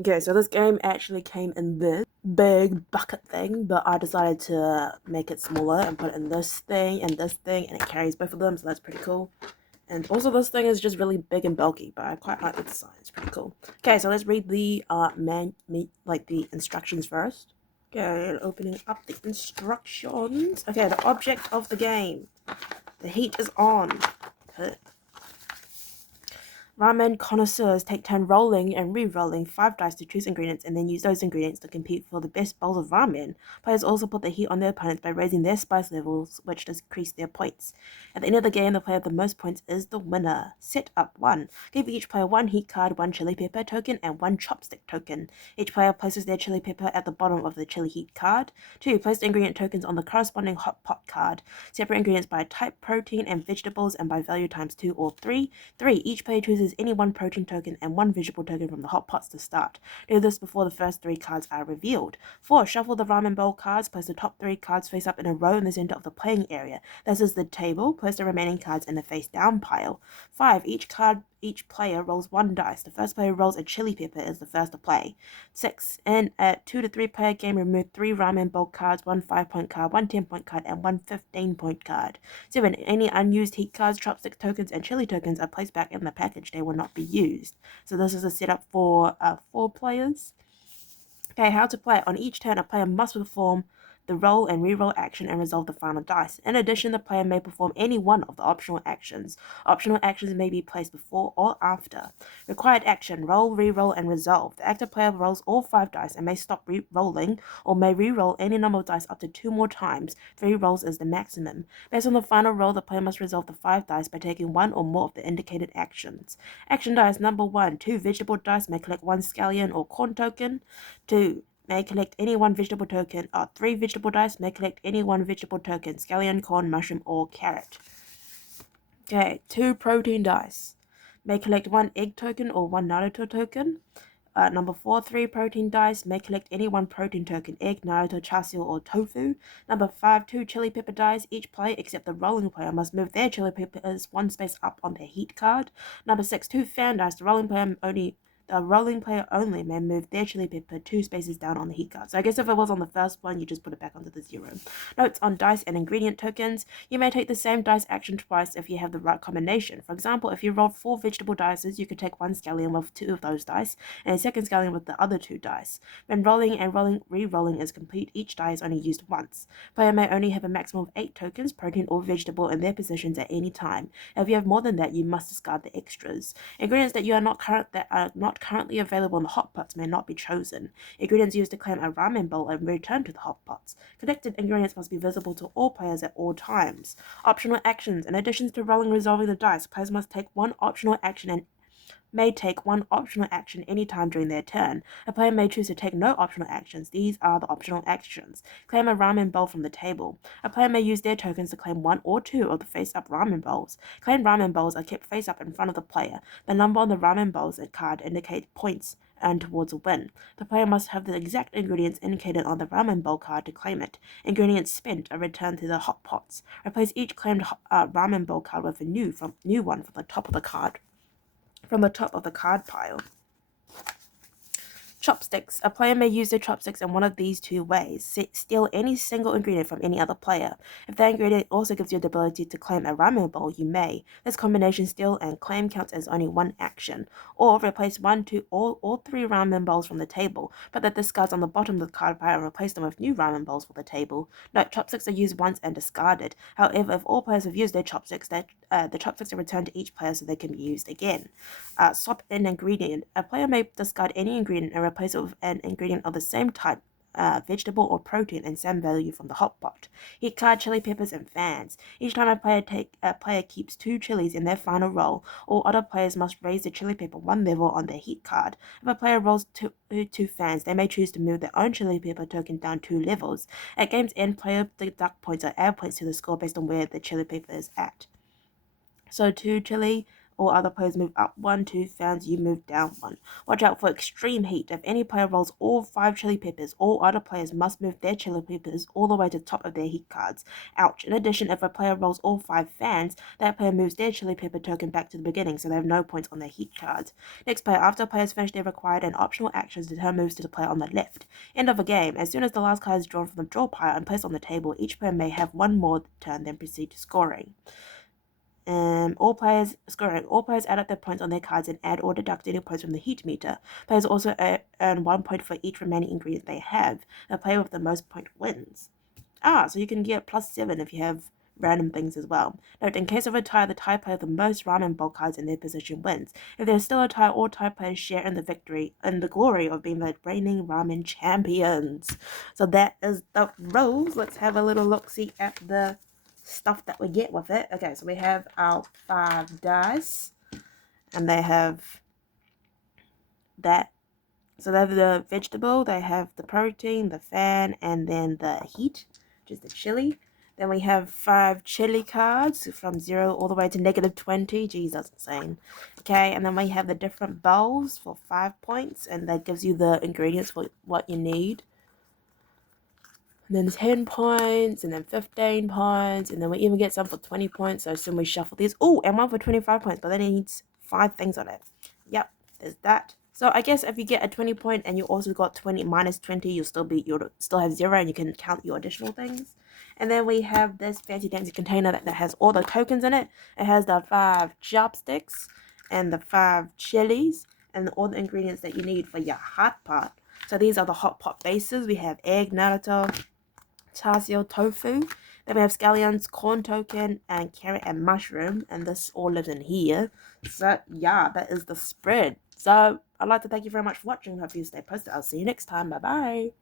Okay, so this game actually came in this big bucket thing, but I decided to make it smaller and put it in this thing, and it carries both of them, so that's pretty cool. And also this thing is just really big and bulky, but I quite like the design. It's pretty cool. Okay, so let's read the the instructions first. Okay, opening up the instructions. Okay, the object of the game. The heat is on. Okay. Ramen connoisseurs take turn rolling and re-rolling 5 dice to choose ingredients and then use those ingredients to compete for the best bowls of ramen. Players also put the heat on their opponents by raising their spice levels, which decrease their points. At the end of the game, the player with the most points is the winner. Set up 1. Give each player 1 heat card, 1 chili pepper token, and 1 chopstick token. Each player places their chili pepper at the bottom of the chili heat card. 2. Place the ingredient tokens on the corresponding hot pot card. Separate ingredients by type, protein, and vegetables, and by value times 2 or 3. 3. Each player chooses any 1 protein token and 1 vegetable token from the hot pots to start. Do this before the first 3 cards are revealed. 4. Shuffle the ramen bowl cards. Place the top 3 cards face up in a row in the center of the playing area. This is the table. Place the remaining cards in the face down pile. 5. Each player rolls 1 dice. The first player who rolls a chili pepper is the first to play. 6. In a 2 to 3 player game, remove 3 ramen bowl cards, 1 5-point card, 1 10-point card, and 1 15-point card. 7. Any unused heat cards, chopstick tokens, and chili tokens are placed back in the package. They will not be used. So this is a setup for 4 players. Okay, how to play. On each turn, a player must perform the roll and re-roll action and resolve the final dice. In addition, the player may perform any one of the optional actions. Optional actions may be placed before or after. Required action: roll, re-roll, and resolve. The active player rolls all 5 dice and may stop re-rolling or may re-roll any number of dice up to 2 more times. 3 rolls is the maximum. Based on the final roll, the player must resolve the 5 dice by taking 1 or more of the indicated actions. Action dice number 1. 2 vegetable dice may collect 1 scallion or corn token. 2 may collect any 1 vegetable token. 3 vegetable dice may collect any 1 vegetable token: scallion, corn, mushroom, or carrot. Okay, 2 protein dice may collect 1 egg token or 1 Naruto token. Number 4, 3 protein dice may collect any 1 protein token: egg, Naruto, char-siu, or tofu. Number 5, 2 chili pepper dice. Each player except the rolling player must move their chili peppers 1 space up on their heat card. Number 6, 2 fan dice. The rolling player only may move their chili pepper 2 spaces down on the heat card. So I guess if it was on the first one, you just put it back onto the 0. Notes on dice and ingredient tokens. You may take the same dice action twice if you have the right combination. For example, if you rolled 4 vegetable dice, you could take 1 scallion with 2 of those dice, and a second scallion with the other 2 dice. When rolling and re-rolling is complete, each die is only used once. Player may only have a maximum of 8 tokens, protein or vegetable, in their possessions at any time. If you have more than that, you must discard the extras. Ingredients that are not currently available in the hot pots may not be chosen. Ingredients used to claim a ramen bowl and return to the hot pots. Collected ingredients must be visible to all players at all times. Optional actions. In addition to rolling and resolving the dice, players must take 1 optional action and may take 1 optional action anytime during their turn. A player may choose to take no optional actions. These are the optional actions. Claim a ramen bowl from the table. A player may use their tokens to claim 1 or 2 of the face-up ramen bowls. Claimed ramen bowls are kept face-up in front of the player. The number on the ramen bowls card indicates points earned towards a win. The player must have the exact ingredients indicated on the ramen bowl card to claim it. Ingredients spent are returned to the hot pots. Replace each claimed ramen bowl card with a new one from the top of the card pile. Chopsticks. A player may use their chopsticks in one of these 2 ways. Steal any single ingredient from any other player. If that ingredient also gives you the ability to claim a ramen bowl, you may. This combination, steal and claim, counts as only 1 action. Or replace 1, 2, all 3 ramen bowls from the table, but that discards on the bottom of the card pile and replace them with new ramen bowls for the table. Note, chopsticks are used once and discarded. However, if all players have used their chopsticks, the chopsticks are returned to each player so they can be used again. Swap an ingredient. A player may discard any ingredient and replace it with an ingredient of the same type, vegetable or protein, and same value from the hot pot. Heat card, chili peppers, and fans. Each time a player keeps 2 chilies in their final roll, all other players must raise the chili pepper 1 level on their heat card. If a player rolls 2 fans, they may choose to move their own chili pepper token down 2 levels. At game's end, player deduct points or add points to the score based on where the chili pepper is at. So 2 chili all other players move up 1, 2 fans, you move down 1. Watch out for extreme heat. If any player rolls all 5 chili peppers, all other players must move their chili peppers all the way to the top of their heat cards. Ouch. In addition, if a player rolls all 5 fans, that player moves their chili pepper token back to the beginning, so they have no points on their heat cards. Next player, after players finish their required and optional actions, the turn moves to the player on the left. End of a game. As soon as the last card is drawn from the draw pile and placed on the table, each player may have one more turn, then proceed to scoring. All players add up their points on their cards and add or deduct any points from the heat meter. Players also earn 1 point for each remaining ingredient they have. The player with the most point wins. So you can get +7 if you have random things as well. Note, in case of a tie, the tie player with the most ramen bowl cards in their position wins. If there's still a tie, all tie players share in the victory and the glory of being the reigning ramen champions. So that is the rules. Let's have a little look-see at the stuff that we get with it. Okay, so we have our 5 dice, and they have that. So they have the vegetable, they have the protein, the fan, and then the heat, which is the chili. Then we have 5 chili cards from 0 all the way to -20. Geez, that's insane. Okay, and then we have the different bowls for 5 points, and that gives you the ingredients for what you need. And then 10 points, and then 15 points, and then we even get some for 20 points. So soon we shuffle these. Oh, and one for 25 points, but then it needs 5 things on it. Yep, there's that. So I guess if you get a 20 point and you also got 20 minus 20, you'll still have 0, and you can count your additional things. And then we have this fancy dancy container that has all the tokens in it. It has the 5 chopsticks and the 5 chilies and all the ingredients that you need for your hot pot. So these are the hot pot bases. We have egg, Naruto, char siu, tofu. Then we have scallions, corn token, and carrot and mushroom. And this all lives in here. So yeah, that is the spread. So I'd like to thank you very much for watching. Hope you stay posted. I'll see you next time. Bye bye.